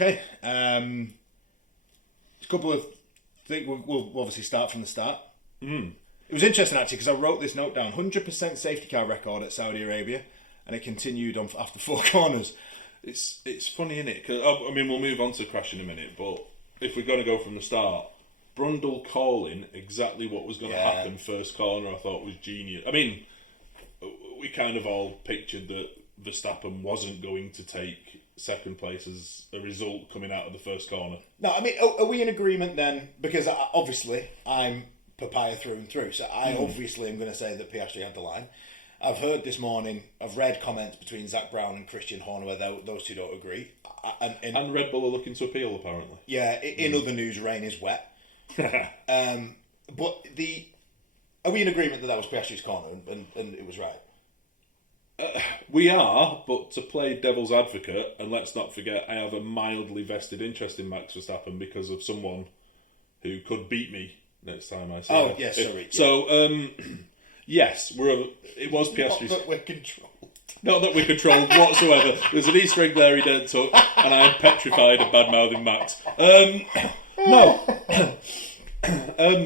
Okay. A couple of things. We'll obviously start from the start. It was interesting actually because I wrote this note down: 100% safety car record at Saudi Arabia, and it continued on after 4 corners. It's funny, isn't it? Because I mean, we'll move on to crash in a minute, but if we're going to go from the start, Brundle calling exactly what was going to happen first corner, I thought was genius. I mean, we kind of all pictured that Verstappen wasn't going to take second place as a result coming out of the first corner. No, I mean, are we in agreement then? Because obviously I'm papaya through and through, so I obviously am going to say that Piastri had the line. I've heard this morning, I've read comments between Zach Brown and Christian Horner where those two don't agree. And Red Bull are looking to appeal, apparently. Yeah, in other news, rain is wet. But are we in agreement that was Piastri's corner and it was right? We are, but to play devil's advocate, and let's not forget, I have a mildly vested interest in Max Verstappen because of someone who could beat me next time I see him. Oh, yeah, sorry. So, yes, it was Piastri's. Not that we're controlled. Not that we're controlled whatsoever. There's an Easter egg there he didn't took, and I'm petrified of bad-mouthing Max. No.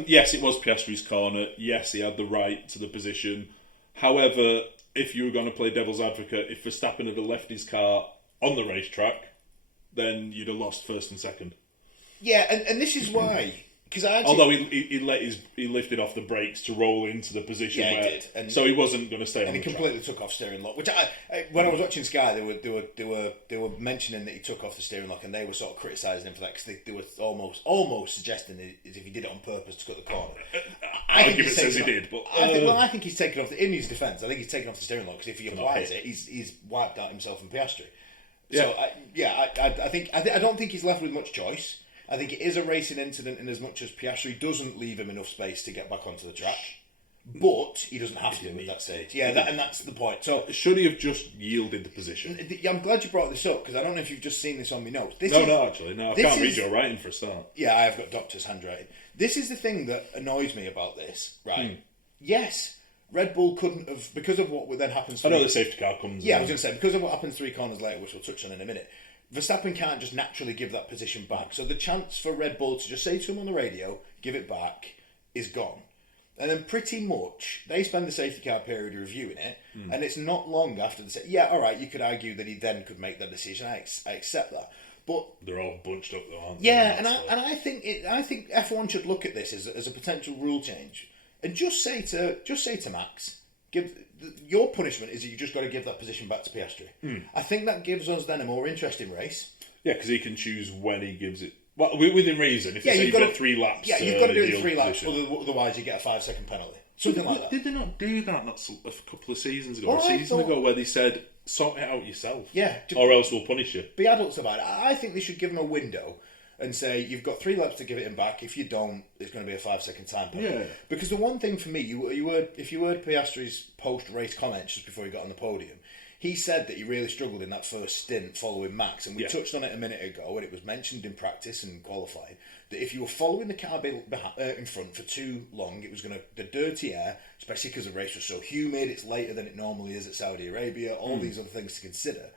Yes, it was Piastri's corner. Yes, he had the right to the position. However, if you were going to play devil's advocate, if Verstappen had left his car on the racetrack, then you'd have lost first and second. Yeah, and this is why. Although he lifted off the brakes to roll into the position he where, did. And so he wasn't going to stay on the track. And he completely took off steering lock. Which when I was watching Sky, they were mentioning that he took off the steering lock, and they were sort of criticising him for that because they were almost suggesting as if he did it on purpose to cut the corner. Argument says he did, but I think he's taken off in his defence. I think he's taken off the steering lock because if he applies it, he's wiped out himself and Piastri. So I don't think he's left with much choice. I think it is a racing incident in as much as Piastri doesn't leave him enough space to get back onto the track. But he doesn't have to at that stage. Yeah, and that's the point. So should he have just yielded the position? I'm glad you brought this up because I don't know if you've just seen this on my notes. I can't read your writing for a start. Yeah, I have got doctor's handwriting. This is the thing that annoys me about this, right? Yes, Red Bull couldn't have, because of what then happens. I know the safety car comes. Yeah, I was going to say, because of what happens 3 corners later, which we'll touch on in a minute, Verstappen can't just naturally give that position back. So the chance for Red Bull to just say to him on the radio, give it back, is gone. And then pretty much, they spend the safety car period reviewing it, and it's not long after yeah, all right, you could argue that he then could make that decision. I accept that. But they're all bunched up though, aren't they? Yeah, I think F1 should look at this as a potential rule change. And just say to Max, your punishment is that you just got to give that position back to Piastri. I think that gives us then a more interesting race. Yeah, because he can choose when he gives it. Well, within reason. If you've got 3 laps. Yeah, you've got to do it in 3 laps. Otherwise, you get a 5-second penalty. Something like that. Did they not do that a couple of seasons ago? A season ago, where they said, "Sort it out yourself." Yeah, or else we'll punish you. Be adults about it. I think they should give him a window and say, you've got 3 laps to give it him back. If you don't, it's going to be a 5-second time penalty. Yeah. Because the one thing for me, if you heard Piastri's post-race comments just before he got on the podium, he said that he really struggled in that first stint following Max, and we touched on it a minute ago, and it was mentioned in practice and qualifying, that if you were following the car in front for too long, it was going to, the dirty air, especially because the race was so humid, it's later than it normally is at Saudi Arabia, all these other things to consider,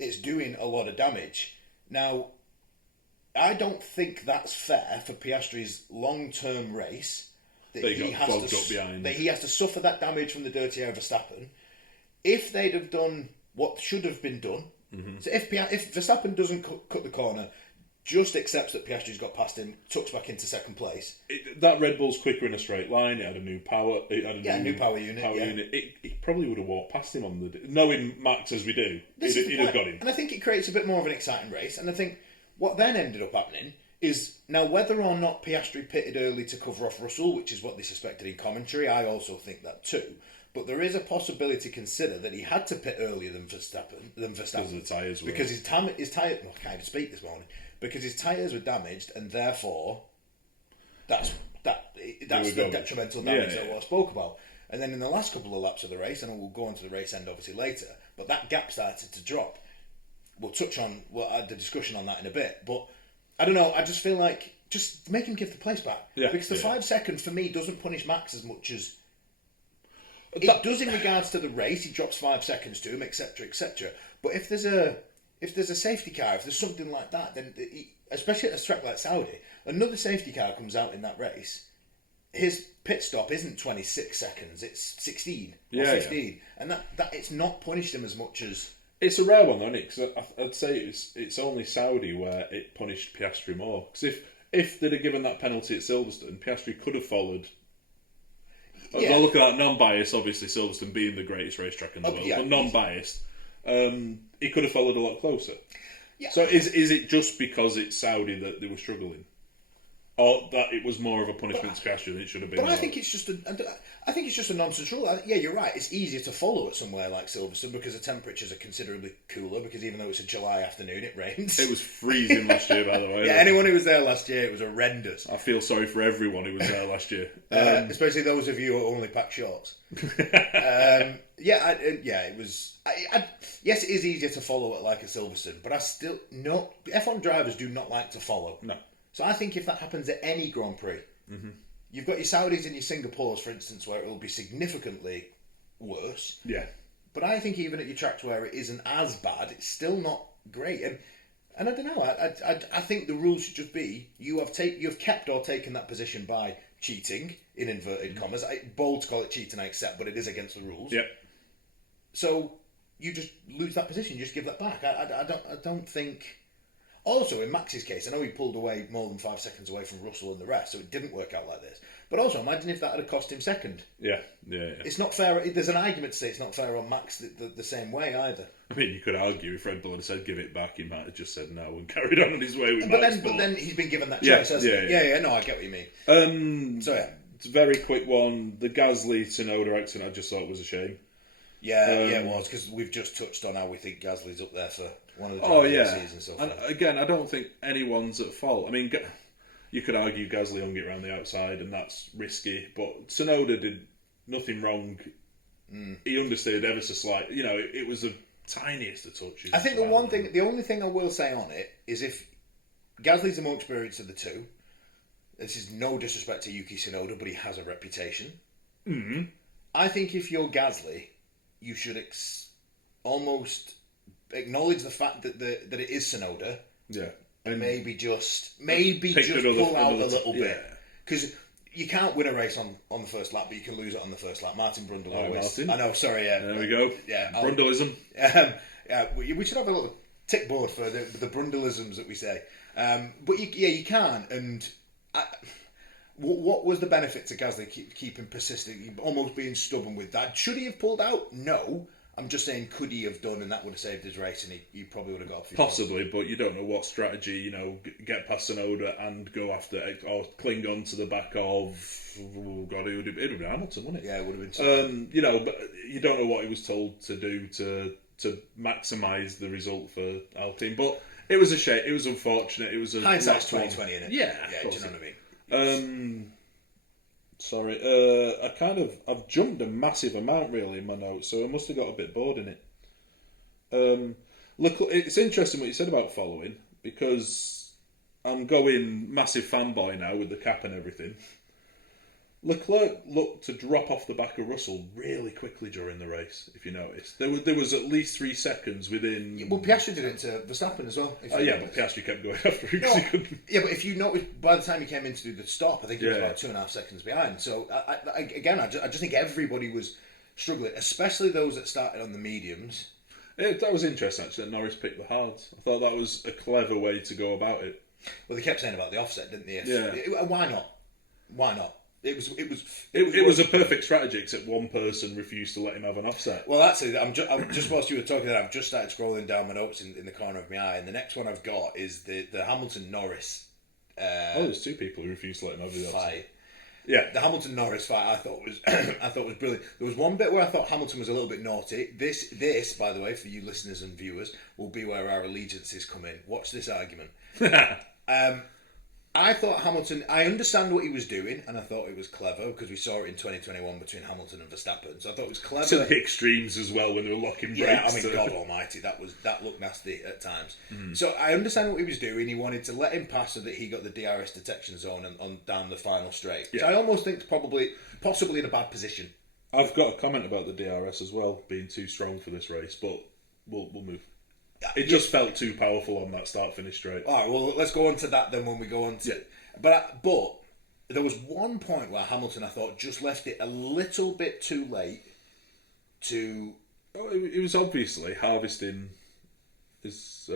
it's doing a lot of damage. Now, I don't think that's fair for Piastri's long-term race that he has to suffer that damage from the dirty air of Verstappen. If they'd have done what should have been done, so if Verstappen doesn't cut the corner, just accepts that Piastri's got past him, tucks back into second place. That Red Bull's quicker in a straight line. It had a new power. It had a new power unit. It probably would have walked past him on the knowing Max as we do. He'd have got him. And I think it creates a bit more of an exciting race. And I think what then ended up happening is now whether or not Piastri pitted early to cover off Russell, which is what they suspected in commentary, I also think that too. But there is a possibility to consider that he had to pit earlier than Verstappen. Because of the tyres. Because his tyre. Well, I can't even speak this morning. Because his tyres were damaged, and therefore, that's the detrimental damage that I spoke about. And then in the last couple of laps of the race, and we'll go on to the race end obviously later, but that gap started to drop. We'll touch on the discussion on that in a bit. But I don't know. I just feel like just make him give the place back. Yeah, because the 5 seconds for me doesn't punish Max as much as. It does in regards to the race. He drops 5 seconds to him, etc., etc. But if there's if there's a safety car, if there's something like that, then especially at a track like Saudi, another safety car comes out in that race. His pit stop isn't 26 seconds; it's 16 or 15, and that it's not punished him as much as. It's a rare one, though, isn't it? Because I'd say it's only Saudi where it punished Piastri more. Because if they'd have given that penalty at Silverstone, Piastri could have followed. Yeah. Well, look at that, non-biased, obviously Silverstone being the greatest racetrack in the world, but non-biased, he could have followed a lot closer. Yeah. So is it just because it's Saudi that they were struggling? Or that it was more of a punishment to Piastri than it should have been? But I think it's just a nonsense rule. Yeah, you're right. It's easier to follow at somewhere like Silverstone because the temperatures are considerably cooler. Because even though it's a July afternoon, it rains. It was freezing last year, by the way. Yeah, anyone who was there last year, it was horrendous. I feel sorry for everyone who was there last year, especially those of you who only pack shorts. It was. Yes, it is easier to follow it like a Silverstone, but I still F1 drivers do not like to follow. No. So I think if that happens at any Grand Prix, you've got your Saudis and your Singapores, for instance, where it will be significantly worse. Yeah. But I think even at your tracks where it isn't as bad, it's still not great. And I don't know. I think the rules should just be you've kept or taken that position by cheating in inverted commas. Bold to call it cheating, I accept, but it is against the rules. Yep. So you just lose that position. You just give that back. I don't think. Also, in Max's case, I know he pulled away more than 5 seconds away from Russell and the rest, so it didn't work out like this. But also, imagine if that had cost him second. Yeah. It's not fair. There's an argument to say it's not fair on Max the same way either. I mean, you could argue if Red Bull had said give it back, he might have just said no and carried on his way with Max. But then he's been given that choice, hasn't he? Yeah, no, I get what you mean. It's a very quick one. The Gasly-Tsunoda accident, I just thought was a shame. Yeah, it was, because we've just touched on how we think Gasly's up there for one of the drivers of the season so far. And again, I don't think anyone's at fault. I mean, you could argue Gasly hung it around the outside, and that's risky, but Tsunoda did nothing wrong. He understeered ever so slight. You know, it was the tiniest of touches. I think the only thing I will say on it is if Gasly's the more experienced of the two, this is no disrespect to Yuki Tsunoda, but he has a reputation. Mm-hmm. I think if you're Gasly, you should almost acknowledge the fact that it is Tsunoda. Yeah. And maybe just pull out a little bit. Because you can't win a race on the first lap, but you can lose it on the first lap. Martin Brundle always. Martin. I know, sorry, yeah. There we go. Yeah. Brundleism. We should have a little tick board for the Brundleisms that we say. But you can. And what was the benefit to Gasly keeping persisting, almost being stubborn with that? Should he have pulled out? No. I'm just saying, could he have done, and that would have saved his race, and he probably would have got off. Possibly, but you don't know what strategy, get past Tsunoda and go after, or cling on to the back of, oh God, it would have been Hamilton, wouldn't it? Yeah, it would have been. But you don't know what he was told to do to maximise the result for Alpine, but it was a shame, it was unfortunate, it was a... Hindsight's 2020, innit? Yeah, do you know what I mean? Sorry, I've jumped a massive amount really in my notes, so I must have got a bit bored in it. Look, it's interesting what you said about following, because I'm going massive fanboy now with the cap and everything. Leclerc looked to drop off the back of Russell really quickly during the race, if you noticed. There was at least 3 seconds within... Well, Piastri did it to Verstappen as well. But Piastri kept going after him because he couldn't... Yeah, but if you notice, by the time he came in to do the stop, I think he was about 2.5 seconds behind. So, I just think everybody was struggling, especially those that started on the mediums. That was interesting, actually, that Norris picked the hards. I thought that was a clever way to go about it. Well, they kept saying about the offset, didn't they? Why not? It was a perfect strategy, except one person refused to let him have an offset. Well, that's it. I'm just whilst you were talking, I've just started scrolling down my notes in the corner of my eye, and the next one I've got is the Hamilton Norris. There's 2 people who refused to let him have the offset. Fight. Yeah, the Hamilton Norris fight I thought was brilliant. There was one bit where I thought Hamilton was a little bit naughty. This, by the way, for you listeners and viewers, will be where our allegiances come in. Watch this argument. I thought Hamilton, I understand what he was doing, and I thought it was clever, because we saw it in 2021 between Hamilton and Verstappen, so I thought it was clever. To the extremes as well, when they were locking brakes. Yeah, I mean, God almighty, that looked nasty at times. So I understand what he was doing. He wanted to let him pass so that he got the DRS detection zone on down the final straight. Yeah. So I almost think possibly in a bad position. I've got a comment about the DRS as well, being too strong for this race, but we'll move. It just felt too powerful on that start-finish straight. All right, well, let's go on to that then when we go on to... Yeah. But there was one point where Hamilton, I thought, just left it a little bit too late to... Oh, it was obviously harvesting his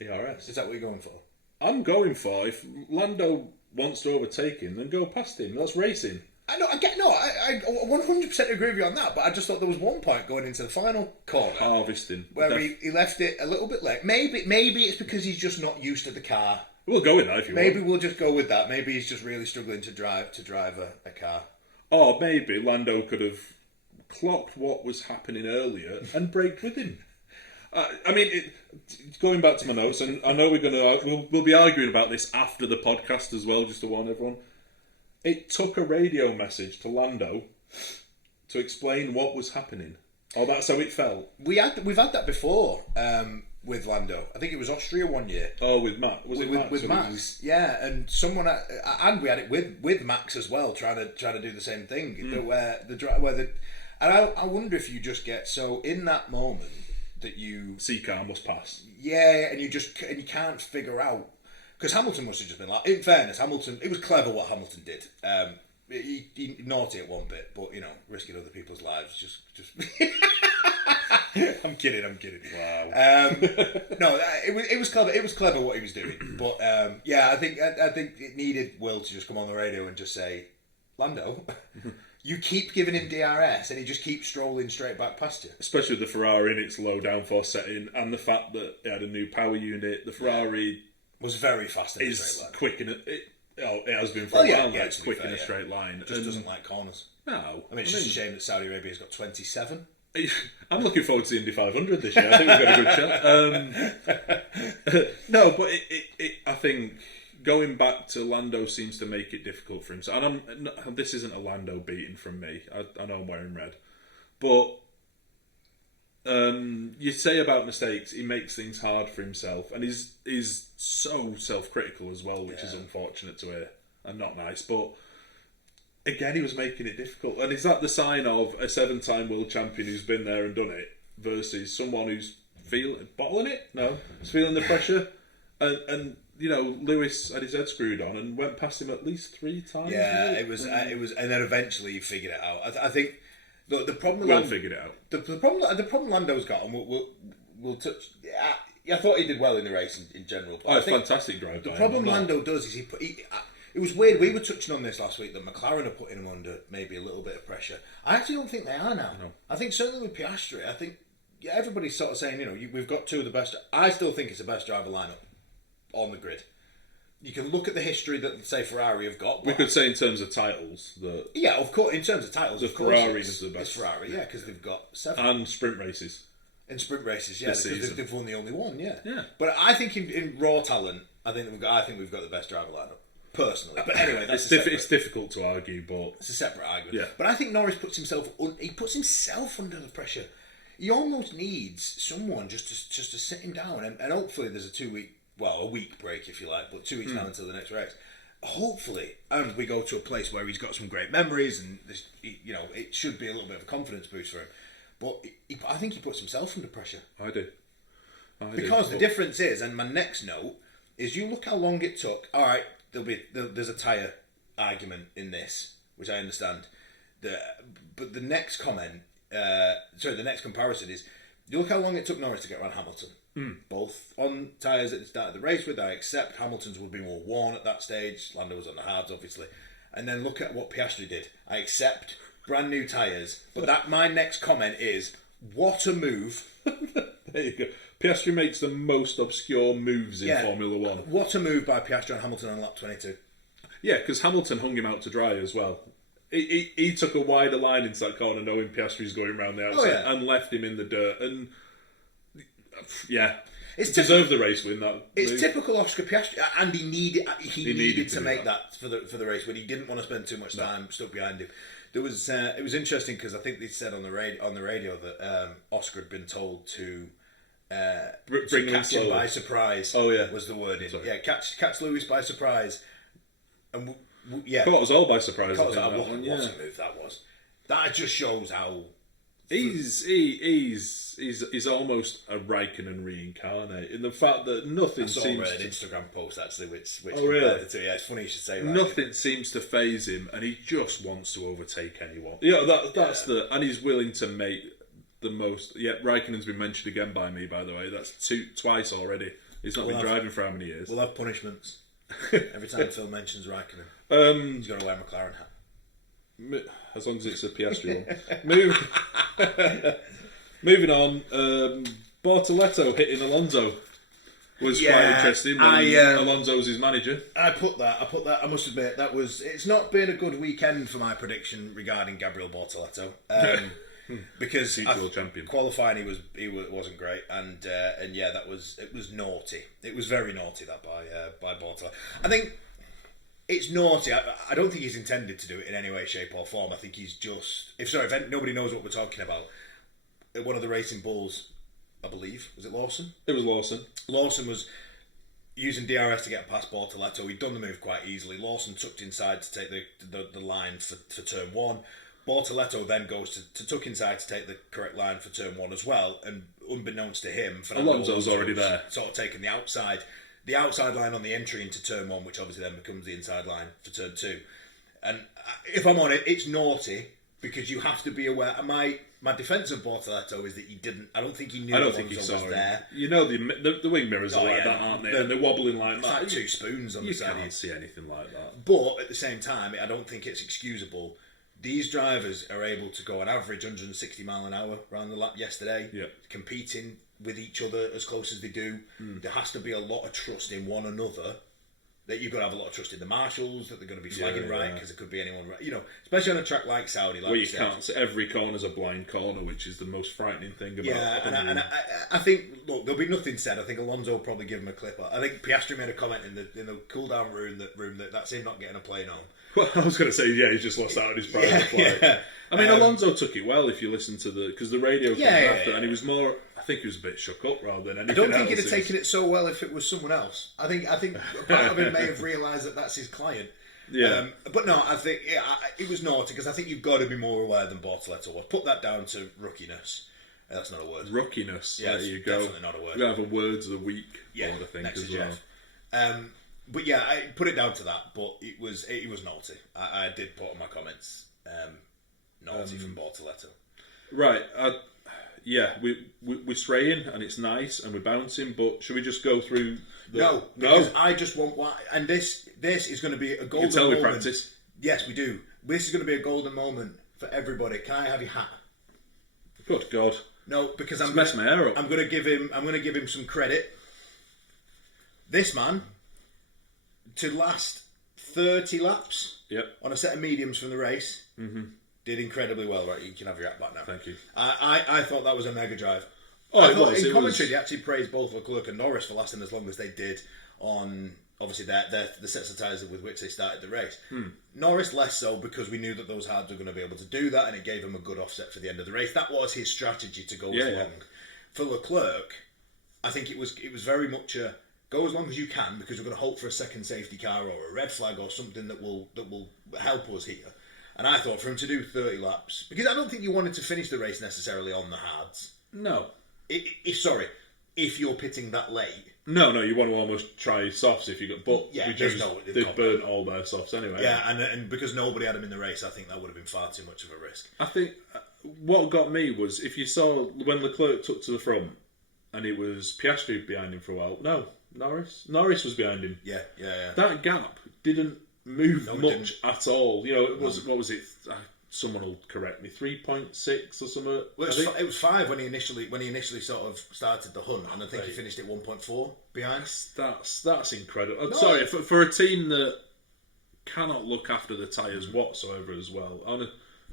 ERS. Is that what you're going for? I'm going for, if Lando wants to overtake him, then go past him. That's racing. I 100% agree with you on that, but I just thought there was one point going into the final corner Harvesting. where he left it a little bit late. Maybe it's because he's just not used to the car. We'll go with that if you want. Maybe we'll just go with that. Maybe he's just really struggling to drive a car. Or maybe Lando could have clocked what was happening earlier and braked with him. Going back to my notes, and I know we'll be arguing about this after the podcast as well, just to warn everyone. It took a radio message to Lando to explain what was happening. Oh, that's how it felt. We've had that before with Lando. I think it was Austria one year. Oh, with Max. Was it Max? With Max, yeah, and and we had it with Max as well, trying to do the same thing. And I wonder if you just get so in that moment that you C car must pass. Yeah, and you can't figure out. Because Hamilton must have just been like, in fairness, Hamilton, it was clever what Hamilton did. He naughty at one bit, but, risking other people's lives, just... I'm kidding. Wow. No, it was clever. It was clever what he was doing. But, I think it needed Will to just come on the radio and just say, Lando, you keep giving him DRS and he just keeps strolling straight back past you. Especially with the Ferrari in its low downforce setting, and the fact that it had a new power unit. The Ferrari... was very fast in a straight line. Quick in it has been for a while. It's quick in a straight line. Just doesn't like corners. No, it's just a shame that Saudi Arabia's got 27. I'm looking forward to the Indy 500 this year. I think we've got a good shot. No, but I think going back to Lando seems to make it difficult for him. So, and this isn't a Lando beating from me. I know I'm wearing red, but. You say about mistakes, he makes things hard for himself, and he's so self-critical as well, which is unfortunate to hear and not nice. But again, he was making it difficult, and is that the sign of a 7-time world champion who's been there and done it versus someone who's bottling it? No, he's feeling the pressure, and Lewis had his head screwed on and went past him at least 3 times. Yeah, it was, and then eventually he figured it out. I think. The problem figured it out. The problem Lando's got, and we'll touch. I thought he did well in the race in general. But fantastic drive. The problem Lando does is it was weird. We were touching on this last week that McLaren are putting him under maybe a little bit of pressure. I actually don't think they are now. No. I think certainly with Piastri, I think everybody's sort of saying we've got 2 of the best. I still think it's the best driver lineup on the grid. You can look at the history that, say, Ferrari have got. We could say in terms of titles that... Yeah, of course, in terms of titles, the Ferrari is the best. It's Ferrari, yeah, because they've got 7. And sprint races. In sprint races, yeah, because they've won the only one, yeah. Yeah. But I think in raw talent, I think we've got the best driver lineup, personally. But anyway, that's it's difficult to argue, but... It's a separate argument. Yeah. But I think Norris puts himself under the pressure. He almost needs someone just to sit him down, and hopefully there's a week break, if you like, but 2 weeks now until the next race. Hopefully, and we go to a place where he's got some great memories, and it should be a little bit of a confidence boost for him. But I think he puts himself under pressure. I do. Because the difference is, and my next note is, you look how long it took. All right, there's a tyre argument in this, which I understand. But the next the next comparison is, you look how long it took Norris to get around Hamilton. Both on tyres at the start of the race with, I accept Hamilton's would be more worn at that stage. Lando was on the hards, obviously. And then look at what Piastri did. I accept brand new tyres. But my next comment is, what a move. There you go. Piastri makes the most obscure moves in Formula 1. What a move by Piastri and Hamilton on lap 22. Yeah, because Hamilton hung him out to dry as well. He took a wider line into that corner knowing Piastri's going round the outside and left him in the dirt. And... yeah, he deserved the race win. It's typical Oscar Piastri, and he needed to make that for the race when he didn't want to spend too much time stuck behind him. There was it was interesting because I think they said on the radio that Oscar had been told to catch him by surprise. Oh yeah, was the wording. Yeah, catch Lewis by surprise, and caught us all by surprise. What a move that was. That just shows how He's almost a Raikkonen reincarnate in the fact that nothing seems. I saw an Instagram post actually, which oh really? The two. Yeah, it's funny you should say that. Nothing seems to faze him, and he just wants to overtake anyone. That's and he's willing to make the most. Yeah, Raikkonen's been mentioned again by me, by the way. That's twice already. He's not been driving for how many years? We'll have punishments every time Phil mentions Raikkonen. He's got to wear a McLaren hat. As long as it's a Piastri one. Moving on, Bortoleto hitting Alonso was quite interesting. Alonso's his manager. I put that. I must admit it's not been a good weekend for my prediction regarding Gabriel Bortoleto. Because world champion. Qualifying he wasn't great, and yeah, it was naughty. It was very naughty that by Bortoleto. I think. It's naughty. I don't think he's intended to do it in any way, shape or form. I think he's just... If nobody knows what we're talking about, one of the Racing Bulls, I believe, was it Lawson? It was Lawson. Lawson was using DRS to get past Bortoleto. He'd done the move quite easily. Lawson tucked inside to take the line for turn one. Bortoleto then goes to tuck inside to take the correct line for turn one as well. And unbeknownst to him, Alonso's already there. Sort of taken the outside line on the entry into turn one, which obviously then becomes the inside line for turn two. And if I'm on it, it's naughty because you have to be aware. My defence of Bortoleto is that he didn't. I don't think he knew. I don't think he saw there. You know the wing mirrors are like that, aren't they? And they're wobbling like that. It's like two spoons on the side. You can't see anything like that. But at the same time, I don't think it's excusable. These drivers are able to go on average 160 mile an hour around the lap yesterday, competing with each other as close as they do. There has to be a lot of trust in one another. That you've got to have a lot of trust in the marshals, that they're going to be flagging right, because it could be anyone right. Especially on a track like Saudi. Like you can't. So every corner's a blind corner, which is the most frightening thing about. Yeah, and I think there'll be nothing said. I think Alonso will probably give him a clip. I think Piastri made a comment in the cool down room that's him not getting a plane home. Well, I was going to say, he's just lost out on his private flight. Yeah. I mean, Alonso took it well if you listen to because the radio came after, and he was more. I think he was a bit shook up rather than anything else. I don't think he'd have taken it so well if it was someone else. I think part of him may have realised that that's his client. Yeah. But no, I think it was naughty because I think you've got to be more aware than Bortoleto was. Put that down to rookiness. That's not a word. Rookiness. Yeah, there you go. Definitely not a word. We're going to have a words of the week. Yeah, I think next as to well. Jeff. But yeah, I put it down to that. But it was naughty. I did put in my comments naughty from Bortoleto. Right. We're straying and it's nice and we're bouncing. But should we just go through? No. I just want one. And this is going to be a golden moment. We practice. Yes, we do. This is going to be a golden moment for everybody. Can I have your hat? Good God. No, because I'm mess my hair up. I'm going to give him some credit. This man, to last 30 laps on a set of mediums from the race, did incredibly well. Right, you can have your hat back now. Thank you. I thought that was a mega drive. In commentary, they actually praised both Leclerc and Norris for lasting as long as they did on obviously the sets of tyres with which they started the race. Norris less so because we knew that those hards were going to be able to do that, and it gave him a good offset for the end of the race. That was his strategy to go as long. For Leclerc, I think it was very much a go as long as you can because we're going to hope for a second safety car or a red flag or something that will help us here. And I thought for him to do 30 laps, because I don't think you wanted to finish the race necessarily on the hards. No. If you're pitting that late. No, you want to almost try softs if you got. But they've burnt all their softs anyway. Yeah, and because nobody had them in the race, I think that would have been far too much of a risk. I think what got me was if you saw when Leclerc took to the front and it was Piastri behind him for a while. No, Norris was behind him. Yeah. That gap didn't move much at all. It was what was it? Someone will correct me. 3.6 or something. Well, it was 5 when he initially sort of started the hunt, and I think he finished at 1.4 behind. That's incredible. I'm sorry for a team that cannot look after the tyres whatsoever as well.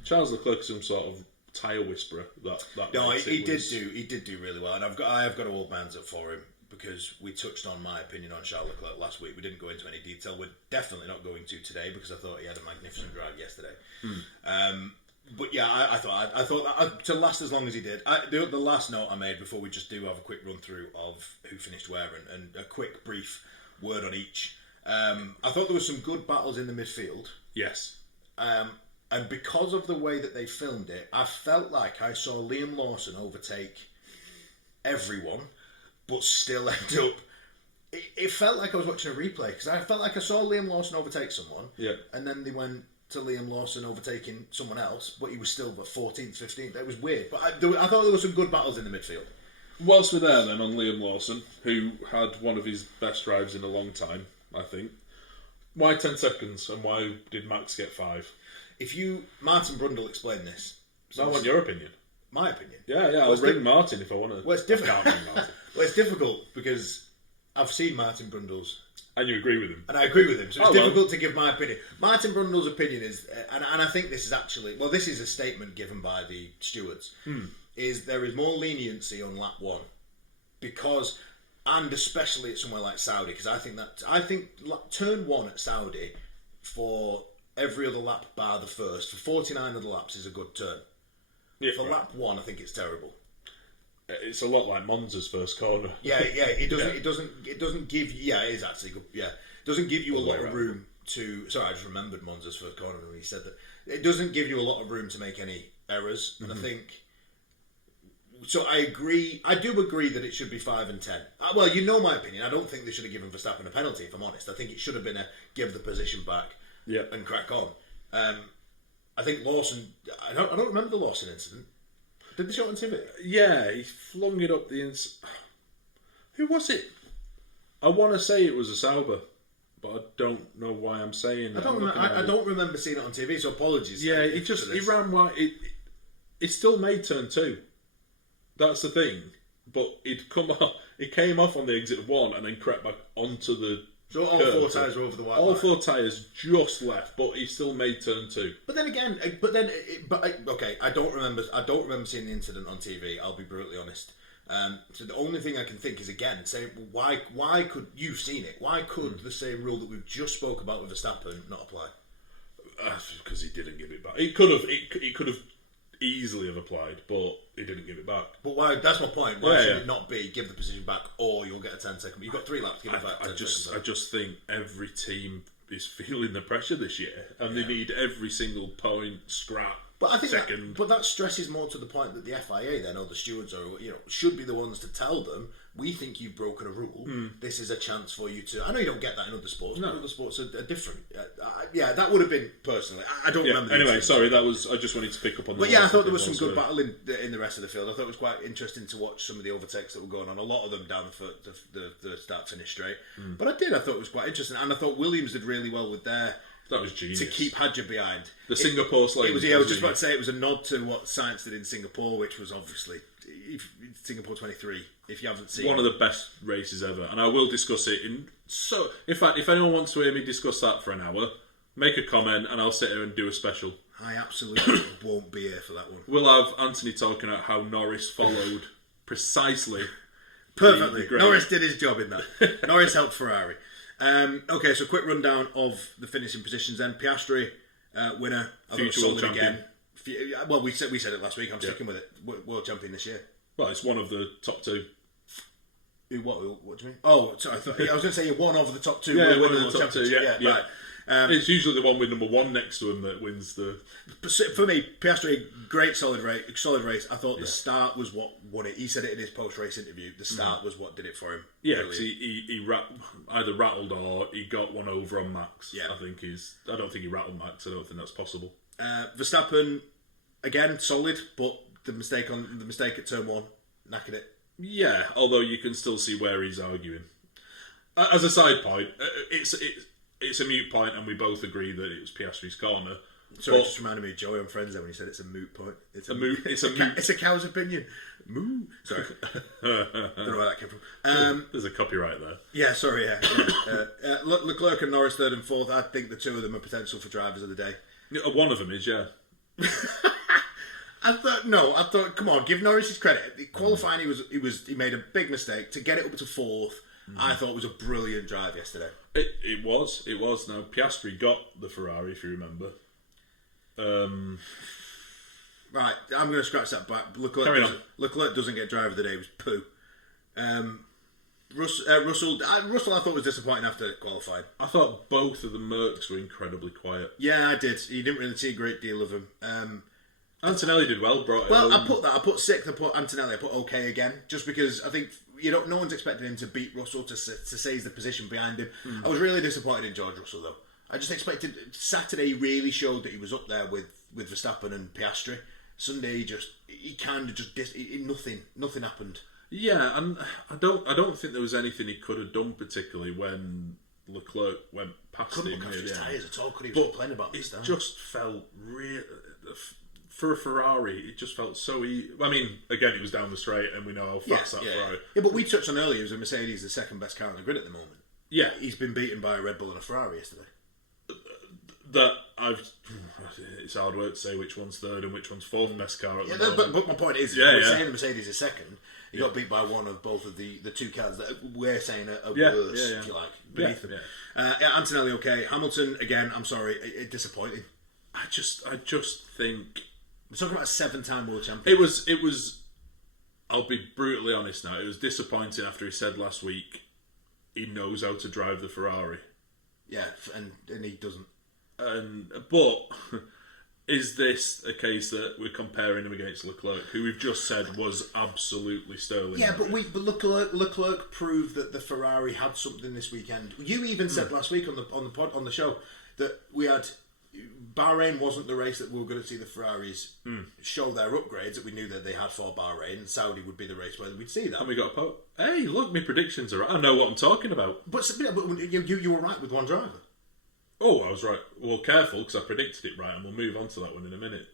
Charles Leclerc is some sort of tyre whisperer. He did do really well, and I have got to hold my hands up for him. Because we touched on my opinion on Charles Leclerc last week. We didn't go into any detail. We're definitely not going to today because I thought he had a magnificent drive yesterday. But yeah, I thought that to last as long as he did. The last note I made before we just do have a quick run through of who finished where and a quick brief word on each. I thought there were some good battles in the midfield. Yes. And And because of the way that they filmed it, I felt like I saw Liam Lawson overtake everyone, but still end up... It felt like I was watching a replay, because I felt like I saw Liam Lawson overtake someone, and then they went to Liam Lawson overtaking someone else, but he was still 14th, 15th. It was weird. But I thought there were some good battles in the midfield. Whilst we're there then on Liam Lawson, who had one of his best drives in a long time, I think, why 10 seconds and why did Max get 5? Martin Brundle explained this. So I want your opinion. My opinion? Yeah, I'll ring Martin if I want to. Well, it's difficult. Well, it's difficult because I've seen Martin Brundle's. And you agree with him? And I agree with him, so it's difficult to give my opinion. Martin Brundle's opinion is, and I think this is actually, well, this is a statement given by the stewards, is there is more leniency on lap 1 because, and especially at somewhere like Saudi, because I think turn 1 at Saudi for every other lap bar the first, for 49 other laps is a good turn. Yeah, for lap 1, I think it's terrible. It's a lot like Monza's first corner. Yeah. It doesn't give you. Yeah, it is actually good. Yeah, it doesn't give you a lot of room to. Sorry, I just remembered Monza's first corner when he said that. It doesn't give you a lot of room to make any errors, and I think. So I agree. I do agree that it should be 5 and 10. Well, you know my opinion. I don't think they should have given Verstappen a penalty. If I'm honest, I think it should have been a give the position back. And crack on. I think Lawson. I don't remember the Lawson incident. Did they show it on TV? Yeah, he flung it up the Who was it? I want to say it was a Sauber, but I don't know why I'm saying that. I don't remember seeing it on TV, so apologies. Yeah, he ran wide. It still made turn 2. That's the thing. But it came off on the exit of 1 and then crept back onto the. So all 4 tyres were over the white line. All 4 tyres just left, but he still made turn 2. But then again, okay, I don't remember seeing the incident on TV. I'll be brutally honest. So the only thing I can think is again, say why could you've seen it? Why could the same rule that we've just spoke about with Verstappen not apply? Because he didn't give it back. It could have easily have applied, but he didn't give it back. But why? That's my point. Why should it not be give the position back, or you'll get a 10-second? You've got 3 laps. Give it back. I just think every team is feeling the pressure this year, and they need every single point, scrap. But I think that stresses more to the point that the FIA then, or the stewards, should be the ones to tell them, we think you've broken a rule. This is a chance for you to. I know you don't get that in other sports. No, other sports are different. That would have been personally. I don't remember. Anyway, sorry, that was. I just wanted to pick up on. But I thought there was some good battle in the rest of the field. I thought it was quite interesting to watch some of the overtakes that were going on. A lot of them down the start finish straight. But I thought it was quite interesting, and I thought Williams did really well with their. That was genius. To keep Hadja behind. The Singapore slate. I was just about to say it was a nod to what Science did in Singapore, which was obviously Singapore 23. If you haven't seen one of the best races ever, and I will discuss it in. So, in fact, if anyone wants to hear me discuss that for an hour, make a comment, and I'll sit here and do a special. I absolutely won't be here for that one. We'll have Anthony talking about how Norris followed precisely. Perfectly. Norris did his job in that. Norris helped Ferrari. Okay, so quick rundown of the finishing positions then. Piastri, winner. Future world champion. Again. Well, we said it last week. I'm sticking with it. World champion this year. Well, it's one of the top 2. What do you mean? Oh, sorry, I was going to say you're one of the top 2. Yeah, one of the top 2. Yeah. Right. It's usually the one with number 1 next to him that wins the. For me, Piastri, great solid race. I thought the start was what won it. He said it in his post-race interview. The start was what did it for him. Yeah, because he either rattled or he got one over on Max. Yeah, I don't think he rattled Max. I don't think that's possible. Verstappen, again, solid, but the mistake at turn 1 knackered it. Yeah, although you can still see where he's arguing. As a side point, it's a moot point, and we both agree that it was Piastri's corner. Sorry, it just reminded me of Joey on Friends when he said it's a moot point. It's a cow's opinion. Moo. Sorry. Don't know where that came from. There's a copyright there. Yeah, sorry, Leclerc and Norris 3rd and 4th. I think the 2 of them are potential for drivers of the day. One of them is, yeah. I thought, come on, give Norris his credit. Qualifying, he made a big mistake. To get it up to 4th, I thought was a brilliant drive yesterday. It was. Now, Piastri got the Ferrari, if you remember. Right, I'm going to scratch that back. Leclerc doesn't get driver of the day. It was poo. Russell, I thought was disappointing after qualifying. I thought both of the Mercs were incredibly quiet. Yeah, I did. You didn't really see a great deal of them. Antonelli did well. I put that. I put sixth. I put Antonelli. I put okay again, just because I think no one's expecting him to beat Russell to seize the position behind him. I was really disappointed in George Russell though. I just expected Saturday really showed that he was up there with Verstappen and Piastri. Sunday nothing happened. Yeah, and I don't think there was anything he could have done particularly when Leclerc went past him. Couldn't look after his tyres at all. Could he was complaining about this? It just felt real. For a Ferrari, it just felt so easy. I mean, again, it was down the straight, and we know how fast that Ferrari. Yeah, but we touched on earlier, it was a Mercedes, the second best car on the grid at the moment. Yeah, he's been beaten by a Red Bull and a Ferrari yesterday. It's hard work to say which one's third and which one's fourth best car at the But moment. my point is, we're saying the Mercedes is second. He got beat by one of both of the two cars that we're saying are worse, if you like, beneath them. Antonelli, okay. Hamilton, again, I'm sorry, disappointing. I just think we're talking about a 7-time world champion. It was. I'll be brutally honest now. It was disappointing after he said last week he knows how to drive the Ferrari. Yeah, and he doesn't. But is this a case that we're comparing him against Leclerc, who we've just said was absolutely sterling? Yeah, but Leclerc proved that the Ferrari had something this weekend. You even said last week on the show that we had Bahrain wasn't the race that we were going to see the Ferraris show their upgrades that we knew that they had for Bahrain, and Saudi would be the race where we'd see that. And we got a poke. Hey, look, my predictions are right. I know what I'm talking about. But you were right with one driver. Oh, I was right. Well, careful, because I predicted it right, and we'll move on to that one in a minute.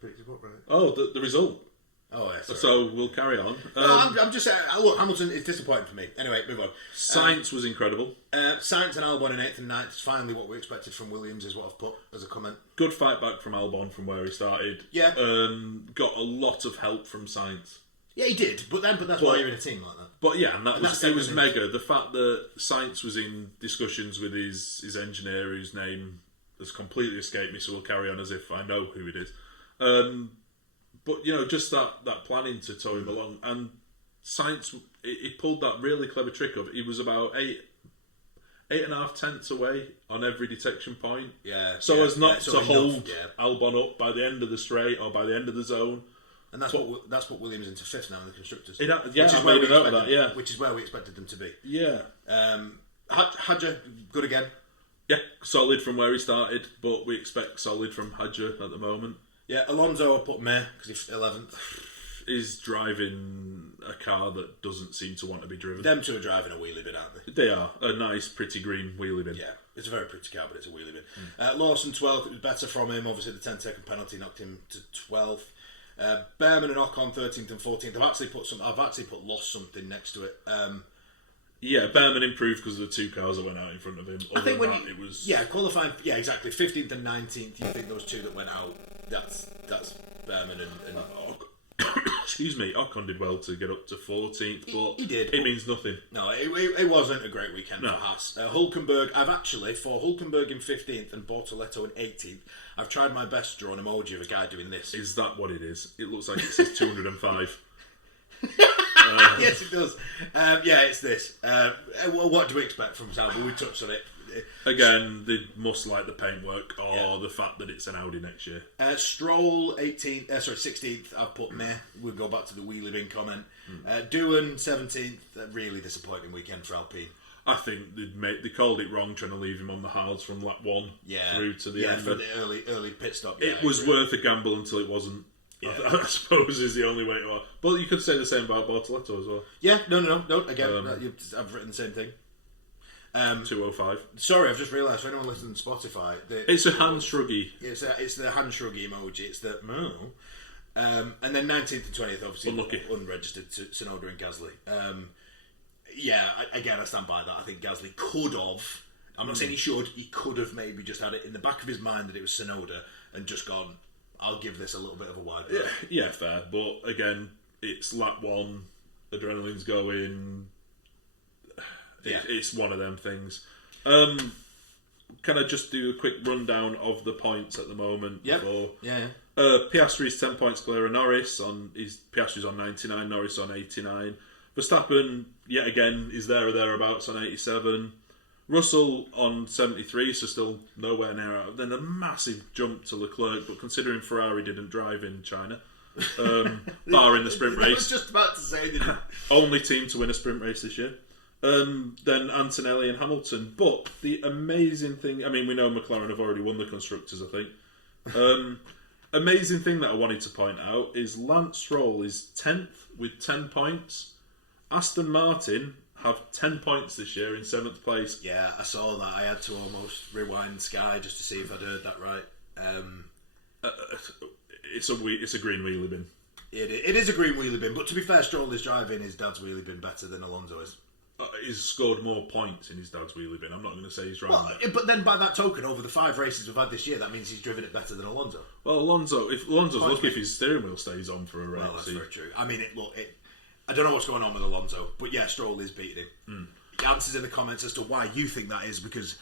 Predicted what, right? Oh, the result. Oh, yes. So we'll carry on. No, I'm just saying. Look, Hamilton is disappointing for me. Anyway, move on. Sainz was incredible. Sainz and Albon in 8th and 9th. It's finally what we expected from Williams, is what I've put as a comment. Good fight back from Albon from where he started. Yeah. Got a lot of help from Sainz. Yeah, he did. But that's why you're in a team like that. But yeah, and it was mega. The fact that Sainz was in discussions with his engineer, whose name has completely escaped me, so we'll carry on as if I know who it is. But just that planning to tow him along, and Sainz, he pulled that really clever trick of he was about 8.5 tenths away on every detection point. Yeah. So as not to hold Albon up by the end of the straight or by the end of the zone. And that's what Williams into 5th now in the constructors. Which is where we expected them to be. Yeah. Hadja, good again. Yeah, solid from where he started, but we expect solid from Hadja at the moment. Yeah, Alonso I put meh because he's 11th. Is driving a car that doesn't seem to want to be driven. Them two are driving a wheelie bin, aren't they? They are. A nice, pretty green wheelie bin. Yeah, it's a very pretty car, but it's a wheelie bin. Lawson 12th, it was better from him. Obviously, the 10-second penalty knocked him to 12th. Behrman and Ocon 13th and 14th. I've actually put lost something next to it. Yeah, Behrman improved because of the two cars that went out in front of him. I think it was qualifying. Yeah, exactly. 15th and 19th. You think those two that went out? That's Behrman and excuse me. Ocon did well to get up to 14th, but he did. It means nothing. No, it wasn't a great weekend for Haas. Hulkenberg. I've actually for Hulkenberg in 15th and Bortoletto in 18th. I've tried my best to draw an emoji of a guy doing this. Is that what it is? It looks like it says 205. Yes, it does. It's this. What do we expect from Sauber? We touched on it. Again, they must like the paintwork or the fact that it's an Audi next year. Stroll 16th. I've put meh. We'll go back to the wheelie bin comment. Doohan 17th. Really disappointing weekend for Alpine. I think they called it wrong trying to leave him on the hards from lap 1 through to the end. For the early pit stop. It was worth a gamble until it wasn't. Yeah. I suppose is the only way to. But you could say the same about Bortoletto as well. Yeah, no. Again, I've written the same thing. 205. Sorry, I've just realised for anyone listening to Spotify, it's a hand shruggy. It's the hand shruggy emoji. It's the and then 19th and 20th, obviously unlucky, unregistered to Tsunoda and Gasly. I stand by that. I think Gasly could have. I'm not saying he should. He could have maybe just had it in the back of his mind that it was Tsunoda and just gone, I'll give this a little bit of a wide berth. Yeah, fair. But again, it's lap 1, adrenaline's going. It's one of them things. Can I just do a quick rundown of the points at the moment? Yeah. Piastri's 10 points clear of Norris. Piastri's on 99, Norris on 89. Verstappen, yet again, is there or thereabouts on 87. Russell on 73, so still nowhere near out. Then a massive jump to Leclerc, but considering Ferrari didn't drive in China, barring the sprint race. I was just about to say that. Only team to win a sprint race this year. Then Antonelli and Hamilton. But the amazing thing, I mean, we know McLaren have already won the Constructors, I think. Amazing thing that I wanted to point out is Lance Stroll is 10th with 10 points. Aston Martin have 10 points this year in 7th place. Yeah, I saw that. I had to almost rewind Sky just to see if I'd heard that right. It's a green wheelie bin. It is a green wheelie bin, but to be fair, Stroll is driving his dad's wheelie bin better than Alonso is. He's scored more points in his dad's wheelie bin. I'm not going to say he's driving it. But then by that token, over the 5 races we've had this year, that means he's driven it better than Alonso. Well, Alonso's lucky if his steering wheel stays on for a race. Well, that's very true. I mean, I don't know what's going on with Alonso, but yeah, Stroll is beating him. Answers in the comments as to why you think that is, because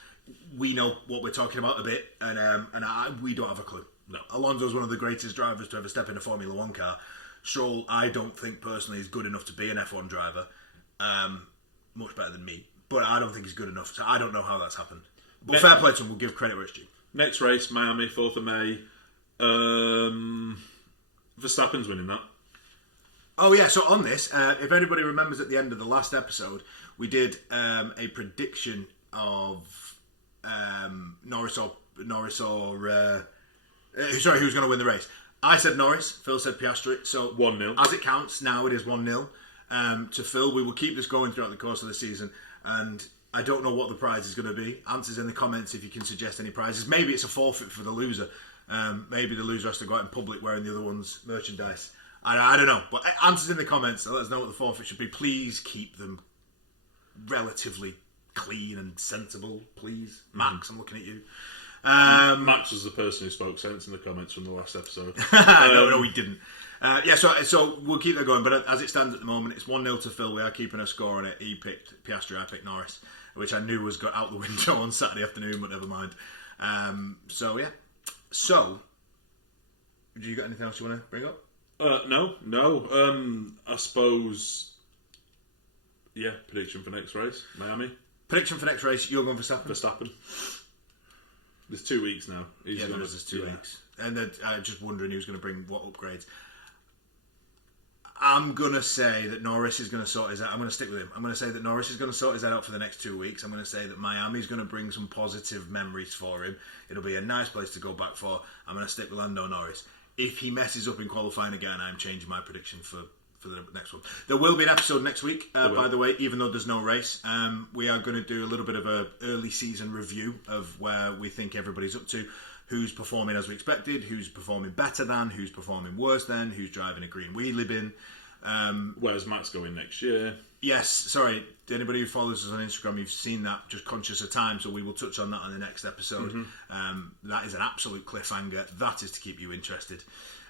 we know what we're talking about a bit, and we don't have a clue. No, Alonso's one of the greatest drivers to ever step in a Formula 1 car. Stroll, I don't think personally is good enough to be an F1 driver. Much better than me, but I don't think he's good enough, so I don't know how that's happened. But fair play to him, we'll give credit where it's due. Next race, Miami, 4th of May. Verstappen's winning that. Oh yeah, so on this, if anybody remembers at the end of the last episode, we did a prediction of Norris or who's going to win the race. I said Norris, Phil said Piastri, so 1-0. As it counts, now it is 1-0 to Phil. We will keep this going throughout the course of the season, and I don't know what the prize is going to be. Answers in the comments if you can suggest any prizes. Maybe it's a forfeit for the loser. Maybe the loser has to go out in public wearing the other one's merchandise. I don't know, but answers in the comments. So let us know what the forfeit should be. Please keep them relatively clean and sensible, please. Max, I'm looking at you. Max was the person who spoke sense in the comments from the last episode. No, he didn't. So we'll keep that going, but as it stands at the moment, it's 1-0 to Phil. We are keeping a score on it. He picked Piastri, I picked Norris, which I knew was got out the window on Saturday afternoon, but never mind. So, do you got anything else you want to bring up? No. I suppose, prediction for next race, Miami. Prediction for next race, you're going for Verstappen. There's 2 weeks now. There's 2 weeks. And I'm just wondering who's going to bring what upgrades. I'm going to say that Norris is going to sort his out. I'm going to stick with him. I'm going to say that Norris is going to sort his head out for the next 2 weeks. I'm going to say that Miami's going to bring some positive memories for him. It'll be a nice place to go back for. I'm going to stick with Lando Norris. If he messes up in qualifying again, I'm changing my prediction for the next one. There will be an episode next week, by the way, even though there's no race. We are going to do a little bit of an early season review of where we think everybody's up to. Who's performing as we expected, who's performing better than, who's performing worse than, who's driving a green wheelie bin. Where's Max going next year? Yes, sorry. Anybody who follows us on Instagram, you've seen that, just conscious of time, so we will touch on that on the next episode. That is an absolute cliffhanger. That is to keep you interested.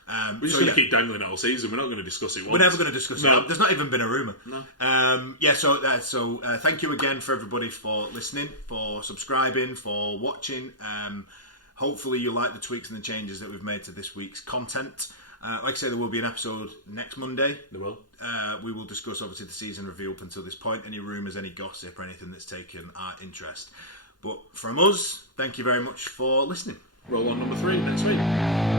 We're just going to keep dangling it all season. We're not going to discuss it once. We're never going to discuss it. There's not even been a rumour. No. So thank you again for everybody for listening, for subscribing, for watching. Hopefully you like the tweaks and the changes that we've made to this week's content. Like I say, there will be an episode next Monday. There will. We will discuss, obviously, the season review up until this point. Any rumours, any gossip, or anything that's taken our interest. But from us, thank you very much for listening. Roll on number 3 next week.